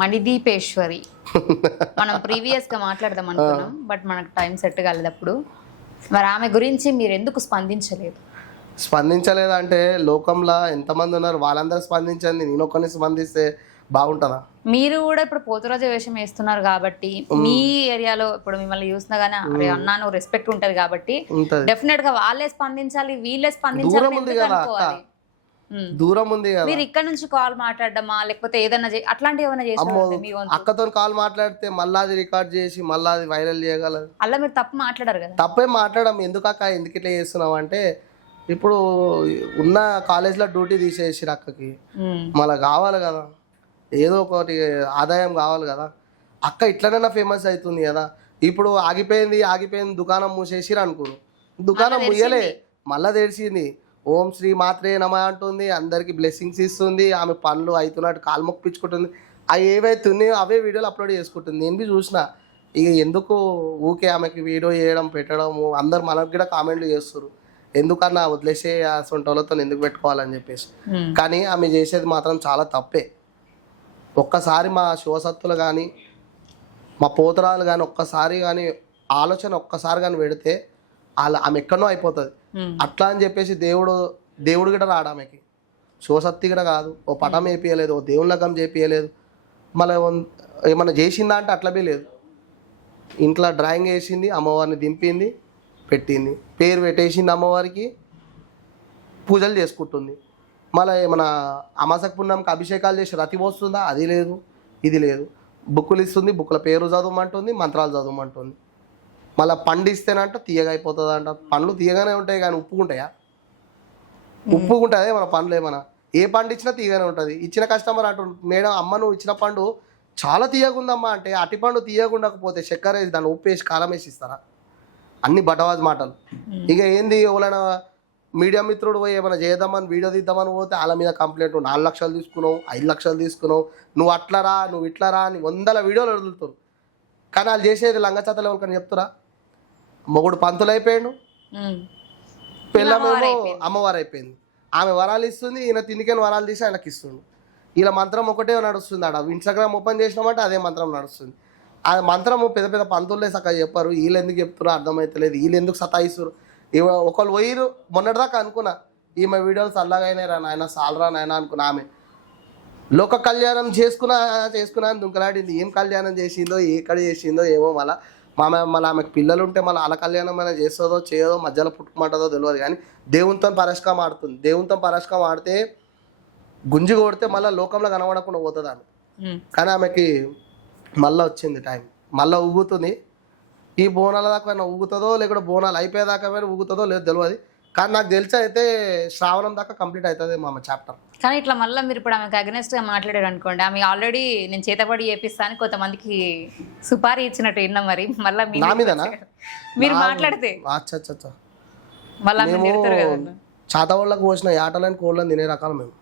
మణిదీపేశ్వరి. మనం ప్రీవియస్ గా మాట్లాడదాం అనుకున్నాం, బట్ మనకు టైం సెట్ కాలేదు అప్పుడు. మరి ఆమె గురించి మీరు ఎందుకు స్పందించలేదు? స్పందించలేదంటే లోకంలో ఎంతమంది ఉన్నారు, వాళ్ళందరూ స్పందించండి, నేను ఒక్కరిని స్పందిస్తే బాగుంటుందా? మీరు కూడా ఇప్పుడు పోతురాజు వేషం వేస్తున్నారు కాబట్టి మీ ఏరియాలో ఇప్పుడు మిమ్మల్ని చూసినా గానీ అరే అన్నా నువ్వు రెస్పెక్ట్ ఉంటది కాబట్టి డెఫినెట్ గా వాళ్ళే స్పందించాలి, వీళ్ళే స్పందించాలి. దూరం ఉంది కదా. మీరు ఇక్కడ నుంచి కాల్ మాట్లాడడమా లేకపోతే ఏదైనా అట్లాంటివి ఏమైనా చేసారు? అక్కతో కాల్ మాట్లాడితే మళ్ళీ అది రికార్డ్ చేసి మళ్ళీ అది వైరల్ చేయగలదు. అలా మీరు తప్పు మాట్లాడారు కదా. తప్పే మాట్లాడడం ఎందుకు అక్క, ఎందుకు ఇట్లా చేస్తున్నావు అంటే ఇప్పుడు ఉన్న కాలేజ్లో డ్యూటీ తీసేసి అక్కకి మళ్ళీ కావాలి కదా, ఏదో ఒకటి ఆదాయం కావాలి కదా. అక్క ఇట్లనైనా ఫేమస్ అవుతుంది కదా. ఇప్పుడు ఆగిపోయింది దుకాణం మూసేసిరు అనుకో, దుకాణం ముయ్యలే మళ్ళా తెరిచింది, ఓం శ్రీ మాత్రే నమ అంటుంది, అందరికి బ్లెస్సింగ్స్ ఇస్తుంది, ఆమె పనులు అవుతున్నట్టు కాలు మొక్కించుకుంటుంది. అవి ఏవైతే ఉన్నాయో అవే వీడియోలు అప్లోడ్ చేసుకుంటుంది. నేను బి చూసిన. ఇక ఎందుకు ఊకే ఆమెకి వీడియో చేయడం పెట్టడము, అందరు మనకు కూడా కామెంట్లు చేస్తారు, ఎందుకన్నా వదిలేసే అసొంటి వాళ్ళతో ఎందుకు పెట్టుకోవాలని చెప్పేసి. కానీ ఆమె చేసేది మాత్రం చాలా తప్పే. ఒక్కసారి మా శివసత్తులు కానీ మా పోతరాలు కానీ ఒక్కసారి కానీ ఆలోచన ఒక్కసారి కానీ పెడితే ఆమె ఎక్కడనో అయిపోతుంది. అట్లా అని చెప్పేసి దేవుడు కూడా రాడు ఆమెకి, శివసత్తి కూడా కాదు, ఓ పటం వేపియలేదు, ఓ దేవుని లగ్గం చేపియలేదు, మళ్ళీ ఏమన్నా చేసిందా అంటే అట్లా లేదు. ఇంట్లో డ్రాయింగ్ వేసింది, అమ్మవారిని దింపింది, పెట్టింది, పేరు పెట్టేసింది, అమ్మవారికి పూజలు చేసుకుంటుంది. మళ్ళీ ఏమన్నా అమాసక పుణ్యంకి అభిషేకాలు చేసి రతి పోస్తుందా, అది లేదు, ఇది లేదు. బుక్కులు ఇస్తుంది, బుక్కుల పేరు చదవమంటుంది, మంత్రాలు చదవమంటుంది. మళ్ళీ పండు ఇస్తేనంట తీయగా అయిపోతుంది అంట. పండ్లు తీయగానే ఉంటాయి కానీ ఉప్పుకుంటాయా? ఉప్పుకుంటుంది మన పండ్లు ఏమన్నా, ఏ పండు ఇచ్చినా తీయగానే ఉంటుంది. ఇచ్చిన కస్టమర్ అంటు, మేడం అమ్మ నువ్వు ఇచ్చిన పండు చాలా తీయగుందమ్మా అంటే, అట్టి పండు తీయకుండకపోతే చక్కెర వేసి దాన్ని ఉప్పు వేసి కారం వేసి ఇస్తారా? అన్ని బటవాజ్ మాటలు. ఇక ఏంది, ఎవరైనా మీడియా మిత్రుడు పోయి ఏమైనా చేద్దామని వీడియో తీద్దామని పోతే వాళ్ళ మీద కంప్లైంట్, 4 లక్షలు తీసుకున్నావు, 5 లక్షలు తీసుకున్నావు, నువ్వు అట్లరా నువ్వు ఇట్లరా అని 100 వీడియోలు వదులుతారు. కానీ వాళ్ళు చేసేది లంగచతలు ఎవరికని చెప్తురా? మొగుడు పంతులు అయిపోయాడు, పిల్లమేమో అమ్మవారు అయిపోయింది. ఆమె వరాలు ఇస్తుంది, ఈయన తిండికని వరాలు తీసి ఆయనకి ఇస్తుంది. ఇలా మంత్రం ఒకటే నడుస్తుంది. ఆడ ఇన్స్టాగ్రామ్ ఓపెన్ చేసినామంటే అదే మంత్రం నడుస్తుంది. ఆ మంత్రము పెద్ద పెద్ద పంతులే సక్కగా చెప్పారు, వీళ్ళు ఎందుకు చెప్తారో అర్థమవుతలేదు, వీళ్ళు ఎందుకు సతాయిస్తారు. ఒకళ్ళు పోయిరు. మొన్నటిదాకా అనుకున్నా ఈమె వీడియోలు చల్లగా అయినారా నాయన, సాలరా నాయన అనుకున్నా. ఆమె లోక కళ్యాణం చేసుకున్నా అని దుంకలాడింది. ఏం కళ్యాణం చేసిందో, ఎక్కడ చేసిందో ఏమో. మళ్ళీ ఆమెకు పిల్లలు ఉంటే మళ్ళీ వాళ్ళ కళ్యాణం అయినా చేస్తుందో చేయదో, మధ్యలో పుట్టుకుంటుందో తెలియదు. కానీ దేవునితో పరస్కారం ఆడుతుంది. దేవునితో పరస్కారం ఆడితే గుంజి కొడితే మళ్ళీ లోకంలో కనబడకుండా పోతుంది ఆమె. కానీ ఆమెకి మళ్ళీ వచ్చింది టైం, మళ్ళీ ఊగుతుంది. ఈ బోనాల దాకా ఊగుతుందో లేకపోతే బోనాలు అయిపోయేదాకా ఊగుతుందో లేదో తెలియదు. కానీ నాకు తెలిసి అయితే శ్రావణం దాకా కంప్లీట్ అవుతుంది మా చాప్టర్. కానీ ఇట్లా మళ్ళీ మీరు ఇప్పుడు ఆమెకు అగెనెస్ట్గా మాట్లాడారు అనుకోండి, ఆమె ఆల్రెడీ నేను చేతబడి చేపిస్తాను కొంతమందికి సుపారీ ఇచ్చినట్టు విన్నా. మరి మళ్ళీ నా మీదనా మీరు మాట్లాడితే మళ్ళీ చాతవాళ్ళకు పోసిన ఆటలని కోళ్ళని తినే రకాలు మేము.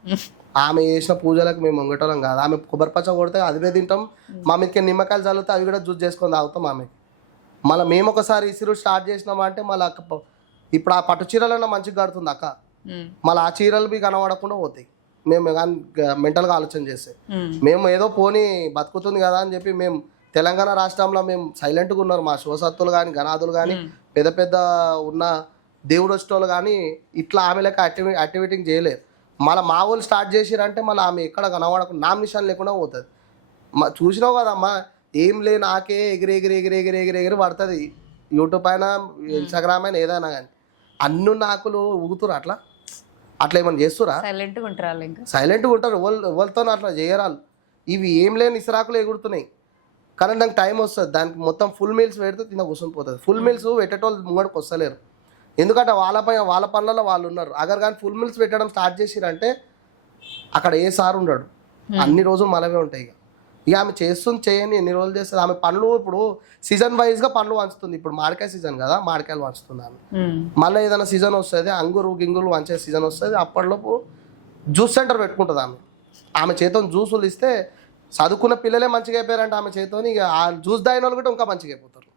ఆమె చేసిన పూజలకు మేము వంగటోళ్ళం కాదు. ఆమె కొబ్బరిపచ్చ కొడితే అదివే తింటాం, మా మీదకి నిమ్మకాయలు చల్లితే అవి కూడా జ్యూస్ చేసుకొని తాగుతాం. ఆమె మళ్ళీ మేము ఒకసారి ఇసురు స్టార్ట్ చేసినామంటే మళ్ళీ ఇప్పుడు ఆ పట్టు చీరలన్నా మంచిగా కడుతుంది అక్క, మళ్ళీ ఆ చీరలు బి కనబడకుండా పోతాయి. మేము కానీ మెంటల్గా ఆలోచన చేస్తే మేము ఏదో పోనీ బతుకుతుంది కదా అని చెప్పి మేము తెలంగాణ రాష్ట్రంలో మేము సైలెంట్గా ఉన్నారు. మా శివసత్తులు కానీ గణాదులు కానీ పెద్ద పెద్ద ఉన్న దేవుడు వచ్చేటోళ్ళు కానీ ఇట్లా ఆమె లెక్క యాక్టివిటీ చేయలేదు. మళ్ళీ మా వాళ్ళు స్టార్ట్ చేసిరంటే మళ్ళీ ఆమె ఎక్కడ కనబడకుండా నామినేషన్ లేకుండా పోతుంది. చూసినావు కదమ్మా, ఏం లే నాకే ఎగిరి పడుతుంది. యూట్యూబ్ అయినా ఇన్స్టాగ్రామ్ అయినా ఏదైనా కానీ అన్ను నాకులు ఊగుతురు. అట్లా ఏమన్నా చేస్తురా? సైలెంట్గా ఉంటారు. ఎవరితో అట్లా చేయరాలు. ఇవి ఏం లేని ఇసరాకులు ఎగురుతున్నాయి. కానీ దానికి టైం వస్తుంది. దానికి మొత్తం ఫుల్ మీల్స్ పెడితే తిన్న కూర్చొని పోతుంది. ఫుల్ మీల్స్ పెట్టేటోళ్ళు ముంగడికి వస్తలేరు. ఎందుకంటే వాళ్ళ పనులలో వాళ్ళు ఉన్నారు. అగర్ కానీ ఫుల్ మీల్స్ పెట్టడం స్టార్ట్ చేసిరంటే అక్కడ ఏ సార్ ఉండడు, అన్ని రోజులు మనవే ఉంటాయి. ఇక ఆమె చేస్తుంది, చేయని ఎన్ని రోజులు చేస్తుంది. ఆమె పండ్లు ఇప్పుడు సీజన్ వైజ్గా పండ్లు వంచుతుంది. ఇప్పుడు మామిడికాయ సీజన్ కదా, మామిడికాయలు వంచుతుంది ఆమె. మళ్ళీ ఏదైనా సీజన్ వస్తుంది, అంగురు గింగులు వంచే సీజన్ వస్తుంది, అప్పటిలోపు జ్యూస్ సెంటర్ పెట్టుకుంటుంది ఆమె. ఆమె చేతో జ్యూసులు ఇస్తే చదువుకున్న పిల్లలే మంచిగా అయిపోయారంటే ఆమె చేతోని ఇక ఆ జ్యూస్ దాయిన వాళ్ళు కూడా ఇంకా మంచిగా అయిపోతారు.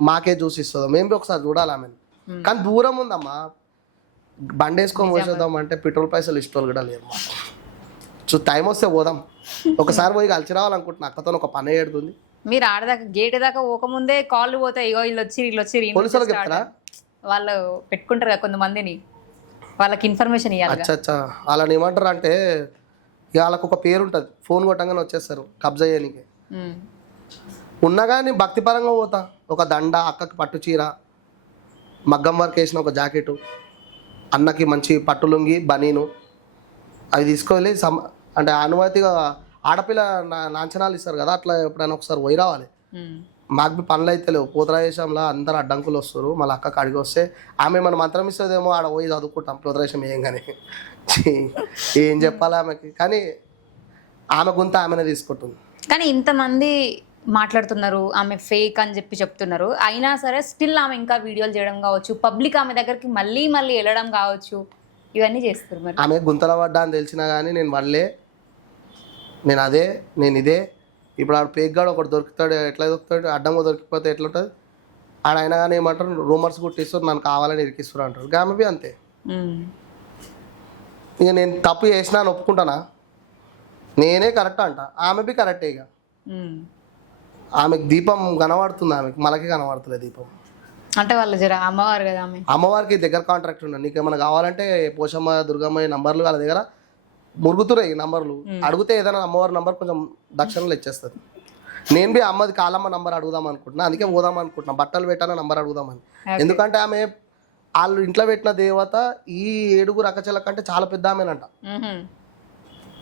మాకే జ్యూస్ ఇస్తుందో మేము ఒకసారి చూడాలి ఆమెను. కానీ దూరం ఉందమ్మా, బండి వేసుకొని పోసేద్దాం అంటే పెట్రోల్ పైసలు ఇష్టోళ్ళు కూడా లేరు. టైం వస్తే పోదాం, ఒకసారి పోయి కలిసి రావాలనుకుంటున్నా. అక్కతో ఒక పని ఏడుతుంది. మీరు ఆడదాకా గేట్ దాకా పోకముందే కాళ్ళు పోతాయి, ఇగో వీళ్ళు వచ్చి పోలీసులకు చెప్తారా? వాళ్ళు పెట్టుకుంటారు కదా కొంతమందిని, వాళ్ళకి ఇన్ఫర్మేషన్ ఇవ్వాలి. అచ్చా వాళ్ళని ఏమంటారు అంటే ఇక వాళ్ళకు ఒక పేరు ఉంటుంది, ఫోన్ కొట్టంగానే వచ్చేస్తారు కబ్జా చేయడానికి. ఉన్నా కానీ భక్తిపరంగా పోతా. ఒక దండ, అక్కకి పట్టు చీర, మగ్గం వర్క్ వేసిన ఒక జాకెటు, అన్నకి మంచి పట్టు లుంగి బనీను, అవి తీసుకెళ్ళి అంటే అనుమతిగా ఆడపిల్ల లాంఛనాలు ఇస్తారు కదా, అట్లా ఎప్పుడైనా ఒకసారి పోయి రావాలి. మాకు పనులు అయితే లేవు, పోతరాదేశంలో అందరు అడ్డంకులు వస్తారు. మళ్ళీ అక్కకి అడిగి వస్తే ఆమె మన మంత్రం ఇస్తుందేమో, ఆడ పోయి చదువుకుంటాం పోతరాదేశం ఏం కానీ ఏం చెప్పాలి ఆమెకి. కానీ ఆమె గుంత ఆమెనే తీసుకుంటుంది. కానీ ఇంతమంది మాట్లాడుతున్నారు ఆమె ఫేక్ అని చెప్తున్నారు, అయినా సరే స్టిల్ ఆమె ఇంకా వీడియోలు చేయడం కావచ్చు, పబ్లిక్ ఆమె దగ్గరికి మళ్ళీ వెళ్ళడం కావచ్చు, ఇవన్నీ చేస్తారు. మరి ఆమె గుంతల పడ్డా అని తెలిసినా కానీ నేను ఇదే. ఇప్పుడు ఆడు పేగ్గాడు ఒకటి దొరుకుతాడు, ఎట్లా దొరుకుతాడు, అడ్డంగా దొరికిపోతే ఎట్లుంటుంది. ఆడైనా కానీ ఏమంటారు, రూమర్స్ గుట్టిస్తారు, నన్ను కావాలని ఇరికిస్తారు అంటారు. ఆమె బి అంతే. ఇక నేను తప్పు చేసినా అని ఒప్పుకుంటానా, నేనే కరెక్ట్ అంట, ఆమె బి కరెక్టే. ఇక ఆమెకు దీపం కనబడుతుంది, ఆమెకి మనకి కనబడుతుంది దీపం. అంటే వాళ్ళు జర అమ్మవారు కదా, అమ్మవారికి దగ్గర కాంట్రాక్ట్ ఉండదు. నీకు ఏమైనా కావాలంటే పోషమ్మ, దుర్గమ్మ నంబర్లు వాళ్ళ దగ్గర మురుగుతున్నాయి నంబర్లు. అడిగితే ఏదైనా అమ్మవారి నంబర్ కొంచెం దక్షిణలో ఇచ్చేస్తుంది. నేను బి అమ్మది కాలమ్మ నంబర్ అడుగుదాం అనుకుంటున్నా, అందుకే పోదాం అనుకుంటున్నా, బట్టలు పెట్టాన నంబర్ అడుగుదామని. ఎందుకంటే ఆమె వాళ్ళు ఇంట్లో పెట్టిన దేవత ఈ 7 అక్కచెల్ల కంటే చాలా పెద్ద ఆమెనంట,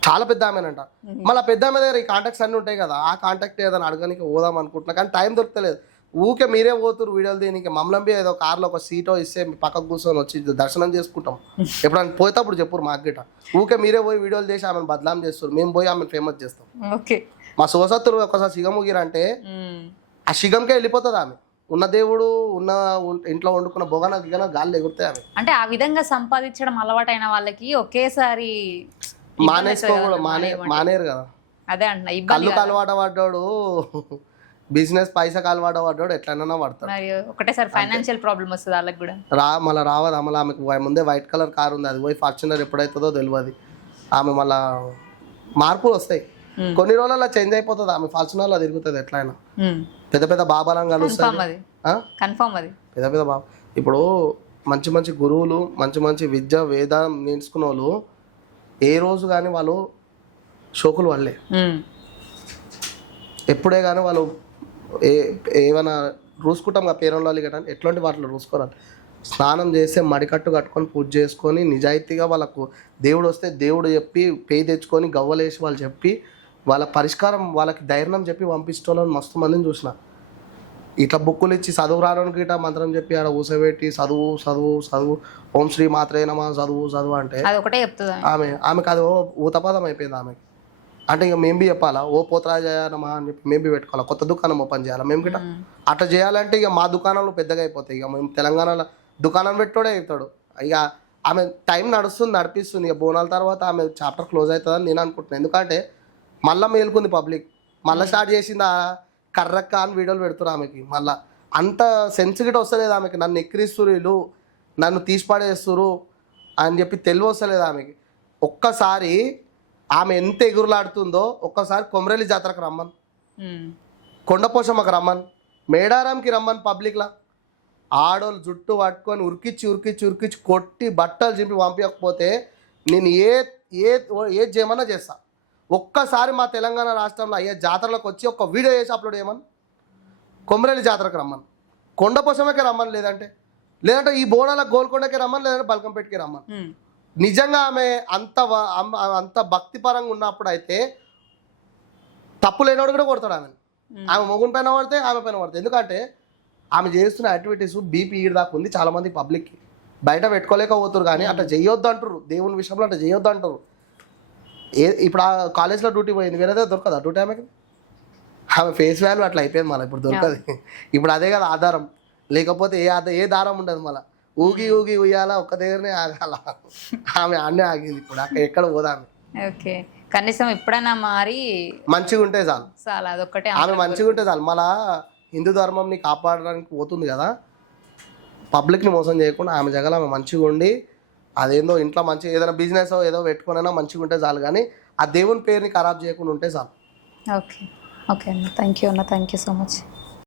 చాలా పెద్ద ఆమెనంట. మళ్ళీ పెద్ద ఆమె దగ్గర ఈ కాంటాక్ట్స్ అన్నీ ఉంటాయి కదా, ఆ కాంటాక్ట్ ఏదైనా అడగడానికి పోదాం అనుకుంటున్నా. కానీ టైం దొరకలేదు. ఊకే మీరే పోతురు వీడియోలు దీనికి, మమ్మల్ని ఏదో కార్లో ఒక సీటో ఇస్తే పక్కకు కూర్చొని వచ్చి దర్శనం చేసుకుంటాం. ఎప్పుడైనా పోయేటప్పుడు చెప్పురు మాకు గిట. ఊకే మీరే పోయి వీడియోలు చేసి ఆమెను బదలాం చేస్తారు, మేము పోయి ఆమెను ఫేమస్ చేస్తాం. మా సోసత్తులు ఒకసారి సిగం ఊగిరంటే ఆ సిగంకే వెళ్ళిపోతుంది ఆమె. ఉన్న దేవుడు ఉన్న ఇంట్లో వండుకున్న బొగన గిగన గాలి ఎగురుతాయి ఆమె. అంటే ఆ విధంగా సంపాదించడం అలవాటైన వాళ్ళకి ఒకేసారి మానేరు కదా. అదే అంటున్నా, కళ్ళుకు అలవాటు పడ్డాడు, బిజినెస్ పైసా అలవాటు పడ్డాడు, ఎట్లయినా పడతాడు. ఒకటేసారి ఫైనాన్షియల్ ప్రాబ్లమ్ వస్తుంది వాళ్ళకి కూడా. మళ్ళీ రావదా, మళ్ళీ ఆమెకు ముందే వైట్ కలర్ కార్ ఉంది, అది పోయి ఫార్చునర్ ఎప్పుడైతుందో తెలియదు. ఆమె మళ్ళా మార్పులు వస్తాయి, కొన్ని రోజులలో చేంజ్ అయిపోతుంది. ఆమె ఫార్చునర్లో తిరుగుతుంది ఎట్లయినా. పెద్ద పెద్ద బాబాలను కలుస్తుంది, పెద్ద పెద్ద బాబా. ఇప్పుడు మంచి మంచి గురువులు, మంచి మంచి విద్య వేదం నేర్చుకున్న వాళ్ళు ఏ రోజు కానీ వాళ్ళు షోకులు వాళ్ళే. ఎప్పుడే కానీ వాళ్ళు ఏమైనా రూసుకుంటాం కదా పేరంలో కదా, ఎట్లాంటి వాటిలో రూసుకోవాలి. స్నానం చేస్తే మడికట్టు కట్టుకొని పూజ చేసుకొని నిజాయితీగా వాళ్ళకు దేవుడు వస్తే దేవుడు చెప్పి పేయి తెచ్చుకొని గవ్వలేసి వాళ్ళు చెప్పి వాళ్ళ పరిష్కారం వాళ్ళకి ధైర్యం చెప్పి పంపించడం మస్తు మందిని చూసిన. ఇట్లా బుక్కులు ఇచ్చి చదువు రావడానికి ఇట్లా మంత్రం చెప్పి ఆడ ఊసబెట్టి చదువు చదువు చదువు, ఓం శ్రీ మాత్రే నమః చదువు చదువు అంటే ఆమెకు అది ఊతపదం అయిపోయింది ఆమెకి. అంటే ఇక మేము బి చెప్పాలా, ఓ పోతరాజయ నమః అని చెప్పి మేము బి పెట్టుకోవాలా, కొత్త దుకాణం ఓపెన్ చేయాలా మేము గిట్ట. అట్లా చేయాలంటే ఇక మా దుకాణంలో పెద్దగా అయిపోతాయి. ఇక మేము తెలంగాణలో దుకాణం పెట్టోడే అవుతాడు. ఇక ఆమె టైం నడిపిస్తుంది. ఇక బోనాల తర్వాత ఆమె చాప్టర్ క్లోజ్ అవుతుందని నేను అనుకుంటున్నాను. ఎందుకంటే మళ్ళీ మేలుకుంది పబ్లిక్, మళ్ళీ స్టార్ట్ చేసింది ఆ కర్రక్క అని వీడియోలు పెడుతున్నారు ఆమెకి. మళ్ళీ అంత సెన్స్ గిట్ట వస్తలేదు ఆమెకి, నన్ను ఎక్కిరిస్తురు వీళ్ళు, నన్ను తీసిపడేస్తురు అని చెప్పి తెలివి వస్తలేదు ఆమెకి. ఒక్కసారి ఆమె ఎంత ఎగురులాడుతుందో ఒక్కసారి కొమరేలి జాతరకు రమ్మను, కొండపోషమ్మకు రమ్మను, మేడారంకి రమ్మను. పబ్లిక్లా ఆడోళ్ళు జుట్టు పట్టుకొని ఉరికిచ్చి కొట్టి బట్టలు చింపి పంపించకపోతే నేను ఏ చేయమన్నా చేస్తా. ఒక్కసారి మా తెలంగాణ రాష్ట్రంలో అయ్యే జాతరలకు వచ్చి ఒక వీడియో చేసి అప్లోడ్ చేయమని, కొమరేలి జాతరకు రమ్మను, కొండపోషమ్మకే రమ్మను, లేదంటే ఈ బోనాలకు గోల్కొండకే రమ్మను, లేదంటే బల్కంపేటకి రమ్మను. నిజంగా ఆమె అంత భక్తిపరంగా ఉన్నప్పుడు అయితే తప్పు లేనివాడు కూడా కొడతాడు ఆమెను. ఆమె మొగుని పైన పడితే ఆమె పైన పడితే. ఎందుకంటే ఆమె చేస్తున్న యాక్టివిటీస్ బీపీ ఈడు దాకా ఉంది. చాలామంది పబ్లిక్కి బయట పెట్టుకోలేకపోతారు, కానీ అట్లా చేయొద్దు అంటారు. దేవుని విషయంలో అట్లా చేయొద్దు అంటారు. ఇప్పుడు ఆ కాలేజ్లో డ్యూటీ పోయింది, వేరేదే దొరకదా డ్యూటీ ఆమెకి? ఆమె ఫేస్ వాల్యూ అట్లా అయిపోయింది. మళ్ళీ ఇప్పుడు దొరకదు. ఇప్పుడు అదే కదా ఆధారం, లేకపోతే ఏ దారం ఉండదు. మళ్ళీ ఊగి ఉయ్యాల ఒక్క దగ్గరనే ఆగాల. ఆమె అన్నీ ఆగింది, ఇప్పుడు అక్కడ ఎక్కడ పోదామె. ఓకే, కనీసం ఎప్పుడైనా మారి మంచిగా ఉంటే చాలు, అదొక్కటే. ఆమె మంచిగా ఉంటే చాలు. మళ్ళా హిందూ ధర్మంని కాపాడడానికి పోతుంది కదా, పబ్లిక్ని మోసం చేయకుండా ఆమె జగల ఆమె మంచిగా ఉండి, అదేందో ఇంట్లో మంచిగా ఏదైనా బిజినెస్ ఏదో పెట్టుకునైనా మంచిగా ఉంటే చాలు. కానీ ఆ దేవుని పేరుని ఖరాబ్ చేయకుండా ఉంటే చాలు. ఓకే ఓకే అన్న, థ్యాంక్ యూ అన్న, థ్యాంక్ యూ సో మచ్.